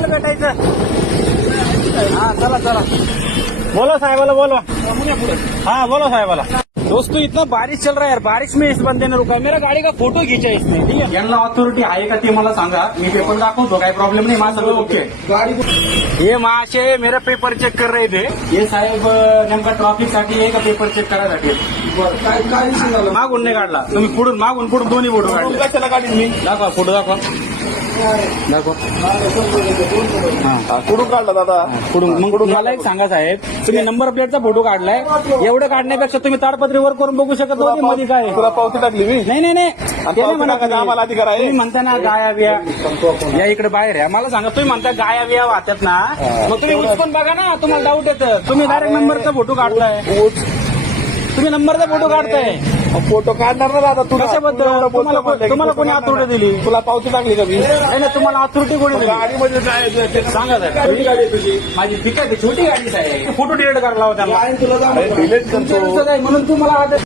कोणाला भेटायचं? हाँ चला चला, बोलो साहेबाला बोलो। हाँ बोलो साहेबाला। दोस्तों इतना बारिश चल रहा है यार, बारिश में इस बंदे ने रुका, मेरा गाड़ी का फोटो खींचा है इसने, ठीक है। यांना ऑथॉरिटी आहे का ते मला सांगा, मी पेपर दाखवतो, काही प्रॉब्लेम नाही, माझं सगळं ओके। हे माशे मेरा पेपर चेक कर रहे थे, हे साहेब नेमका ट्रॉफिक साठी आहे का पेपर चेक करायसाठी? मागून नाही काढला तुम्ही, पुढून मागून पुढून दोन्ही फोटो काढले, कशाला काढीन मी? दाखवा फोटो, दाखवा दाखवा। कुठून काढला दादा? पुढून मग मला एक सांगा साहेब, तुम्ही नंबर प्लेटचा फोटो काढलाय, एवढं काढण्यापेक्षा तुम्ही ताडपत्री वर करून बघू शकत नव्हते मध्ये काय? तुला पावती टाकली मी? नाही नाही नाही, ते नाही म्हणत मी. आम्हाला अधिकार आहे. तुम्ही म्हणता ना गाया बिया या इकडे बाहेर या, मला सांगा तुम्ही म्हणता गाया बिया वाहतात ना, मग तुम्ही उचकून बघा ना, तुम्हाला डाऊट येतं, तुम्ही डायरेक्ट नंबरचा फोटो काढलाय, तुम्ही नंबरचा फोटो काढताय, फोटो काढणार ना दादा? तुला कशाबद्दल? तुम्हाला कोणी अथॉरिटी दिली? तुला पावती टाकली का मी? नाही तुम्हाला अथॉरिटी कोणी दिली? गाडीमध्ये काय सांगा साहेब, छोटी गाडी आहे तुझी, माझी ठीक आहे, छोटी गाडी आहे, फोटो डिलीट करायला लावा त्याला, डिलीट करतो म्हणून तुम्हाला